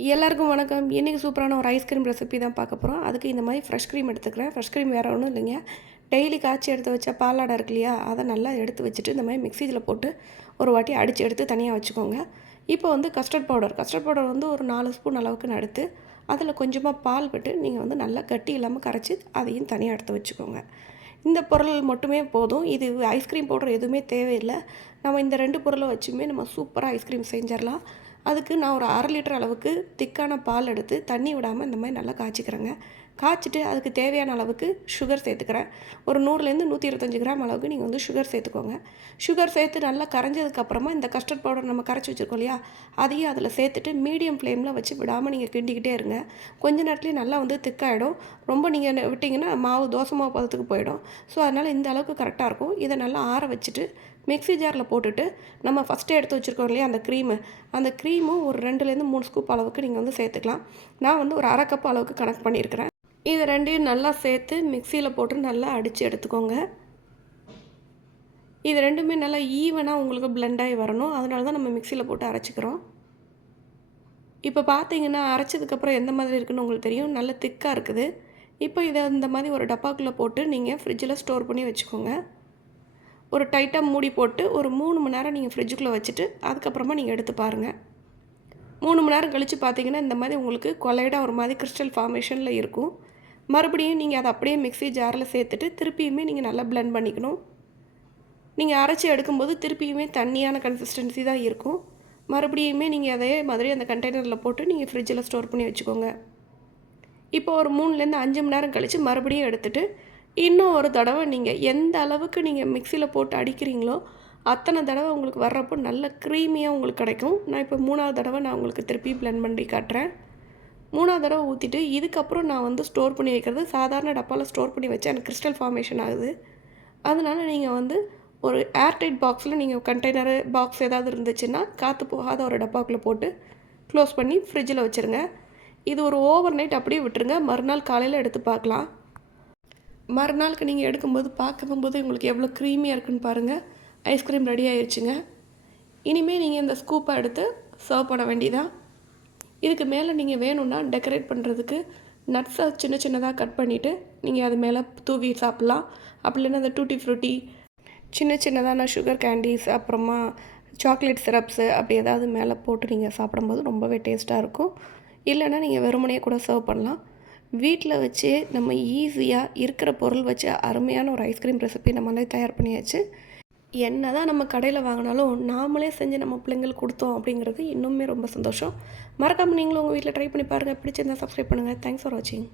எல்லாருக்கும் வணக்கம். இன்றைக்கி சூப்பரான ஒரு ஐஸ்கிரீம் ரெசிபி தான் பார்க்க போகிறோம் அதுக்கு இந்த மாதிரி ஃப்ரெஷ் க்ரீம் எடுத்துக்கிறேன். ஃப்ரெஷ் க்ரீம் வேறு ஒன்றும் இல்லைங்க. டெய்லி காய்ச்சி எடுத்து வச்ச பாலாடை இருக்கு இல்லையா? அதை நல்லா எடுத்து வச்சுட்டு இந்த மாதிரி மிக்சியில் போட்டு ஒரு வாட்டி அடித்து எடுத்து தனியாக வச்சுக்கோங்க. இப்போ வந்து கஸ்டர்ட் பவுடர் கஸ்டர்ட் பவுடர் வந்து ஒரு நாலு ஸ்பூன் அளவுக்கு நடுத்து எடுத்து அதில் கொஞ்சமாக பால் விட்டு நீங்கள் வந்து நல்லா கட்டி இல்லாமல் கரைச்சி அதையும் தனியாக எடுத்து வச்சுக்கோங்க. இந்த பொருள் மட்டுமே போதும். இது ஐஸ்கிரீம் பவுடர் எதுவுமே தேவையில்லை. நம்ம இந்த ரெண்டு பொருளை வச்சுமே நம்ம சூப்பராக ஐஸ்கிரீம் செஞ்சிடலாம். அதுக்கு நான் ஒரு அரை லிட்டர் அளவுக்கு திக்கான பால் எடுத்து தண்ணி விடாமல் இந்த மாதிரி நல்லா காய்ச்சிக்கிறேங்க. காய்ச்சிட்டு அதுக்கு தேவையான அளவுக்கு சுகர் சேர்த்துக்கிறேன். ஒரு நூறுலேருந்து நூற்றி இருபத்தஞ்சி கிராம் அளவுக்கு நீங்கள் வந்து சுகர் சேர்த்துக்கோங்க. சுகர் சேர்த்து நல்லா கரைஞ்சதுக்கப்புறமா இந்த கஸ்டர்ட் பவுடர் நம்ம கரைச்சி வச்சுருக்கோம் இல்லையா? அதையும் அதில் சேர்த்துட்டு மீடியம் ஃப்ளேமில் வச்சு விடாமல் நீங்கள் கிண்டிக்கிட்டே இருங்க. கொஞ்ச நேரத்துலேயே நல்லா வந்து திக்காயிடும். ரொம்ப நீங்கள் விட்டிங்கன்னா மாவு தோசை மாவு பதத்துக்கு போயிடும். ஸோ அதனால் இந்த அளவுக்கு கரெக்டாக இருக்கும். இதை நல்லா ஆற வச்சுட்டு மிக்ஸி ஜாரில் போட்டுட்டு நம்ம ஃபஸ்ட்டே எடுத்து வச்சுருக்கோம் இல்லையா அந்த க்ரீமு அந்த க்ரீமும் ஒரு ரெண்டுலேருந்து மூணு ஸ்கூப் அளவுக்கு நீங்கள் வந்து சேர்த்துக்கலாம். நான் வந்து ஒரு அரை கப் அளவுக்கு கணக்கு பண்ணியிருக்கிறேன். இது ரெண்டையும் நல்லா சேர்த்து மிக்சியில் போட்டு நல்லா அடித்து எடுத்துக்கோங்க. இது ரெண்டுமே நல்லா ஈவனாக உங்களுக்கு பிளெண்டாகி வரணும். அதனால தான் நம்ம மிக்சியில் போட்டு அரைச்சிக்கிறோம். இப்போ பார்த்தீங்கன்னா அரைச்சதுக்கப்புறம் எந்த மாதிரி இருக்குன்னு உங்களுக்கு தெரியும். நல்ல திக்காக இருக்குது. இப்போ இதை இந்த மாதிரி ஒரு டப்பாக்குள்ளே போட்டு நீங்கள் ஃப்ரிட்ஜில் ஸ்டோர் பண்ணி வச்சுக்கோங்க. ஒரு டைட்டாக மூடி போட்டு ஒரு மூணு மணி நேரம் நீங்கள் ஃப்ரிட்ஜுக்குள்ளே வச்சுட்டு அதுக்கப்புறமா நீங்கள் எடுத்து பாருங்கள் மூணு மணி நேரம் கழித்து பார்த்தீங்கன்னா இந்த மாதிரி உங்களுக்கு கொலைடாக ஒரு மாதிரி கிறிஸ்டல் ஃபார்மேஷனில் இருக்கும். மறுபடியும் நீங்கள் அதை அப்படியே மிக்ஸி ஜாரில் சேர்த்துட்டு திருப்பியுமே நீங்கள் நல்லா பிளெண்ட் பண்ணிக்கணும். நீங்கள் அரைச்சி எடுக்கும்போது திருப்பியுமே தண்ணியான கன்சிஸ்டன்சி தான் இருக்கும். மறுபடியுமே நீங்கள் அதே மாதிரி அந்த கண்டெய்னரில் போட்டு நீங்கள் ஃப்ரிட்ஜில் ஸ்டோர் பண்ணி வச்சுக்கோங்க. இப்போ ஒரு மூணுலேருந்து அஞ்சு மணி நேரம் கழித்து மறுபடியும் எடுத்துகிட்டு இன்னும் ஒரு தடவை நீங்கள் எந்த அளவுக்கு நீங்கள் மிக்சியில் போட்டு அடிக்கிறீங்களோ அத்தனை தடவை உங்களுக்கு வர்றப்போ நல்ல க்ரீமியாக உங்களுக்கு கிடைக்கும். நான் இப்போ மூணாவது தடவை நான் உங்களுக்கு திருப்பி பிளெண்ட் பண்ணி காட்டுறேன். மூணாவது தடவை ஊற்றிட்டு இதுக்கப்புறம் நான் வந்து ஸ்டோர் பண்ணி வைக்கிறது. சாதாரண டப்பாவில் ஸ்டோர் பண்ணி வச்சு எனக்கு கிறிஸ்டல் ஃபார்மேஷன் ஆகுது. அதனால் நீங்கள் வந்து ஒரு ஏர்டைட் பாக்ஸில் நீங்கள் கண்டெய்னரு பாக்ஸ் ஏதாவது இருந்துச்சுன்னா காற்று போகாத ஒரு டப்பாக்குள்ளே போட்டு க்ளோஸ் பண்ணி ஃப்ரிட்ஜில் வச்சுருங்க. இது ஒரு ஓவர் நைட் அப்படியே விட்டுருங்க. மறுநாள் காலையில் எடுத்து பார்க்கலாம். மறுநாளுக்கு நீங்கள் எடுக்கும்போது பார்க்கும்போது உங்களுக்கு எவ்வளோ க்ரீமியாக இருக்குன்னு பாருங்கள் ஐஸ்கிரீம் ரெடி ஆயிடுச்சுங்க இனிமேல் நீங்கள் இந்த ஸ்கூப்பை எடுத்து சர்வ் பண்ண வேண்டியதான் இதுக்கு மேலே நீங்கள் வேணும்னா டெக்கரேட் பண்ணுறதுக்கு நட்ஸை சின்ன சின்னதாக கட் பண்ணிவிட்டு நீங்கள் அது மேலே தூவி சாப்பிட்லாம். அப்படி இல்லைன்னா அந்த டூட்டி ஃப்ரூட்டி சின்ன சின்னதான சுகர் கேண்டீஸ் அப்புறமா சாக்லேட் சிரப்ஸு அப்படி ஏதாவது மேலே போட்டு நீங்கள் சாப்பிடும்போது ரொம்பவே டேஸ்ட்டாக இருக்கும். இல்லைன்னா நீங்கள் வெறுமனையே கூட சர்வ் பண்ணலாம். வீட்டில் வச்சு நம்ம ஈஸியாக இருக்கிற பொருள் வச்சு அருமையான ஒரு ஐஸ்கிரீம் ரெசிபி நம்மளே தயார் பண்ணியாச்சு. என்ன தான் நம்ம கடையில் வாங்கினாலும் நாமளே செஞ்சு நம்ம பிள்ளைங்களுக்கு கொடுத்தோம் அப்படிங்கிறது இன்னுமே ரொம்ப சந்தோஷம். மறக்காமல் நீங்களும் உங்கள் வீட்டில் ட்ரை பண்ணி பாருங்கள் பிடிச்சிருந்தா சப்ஸ்கிரைப் பண்ணுங்கள் தேங்க்ஸ் ஃபார் வாட்சிங்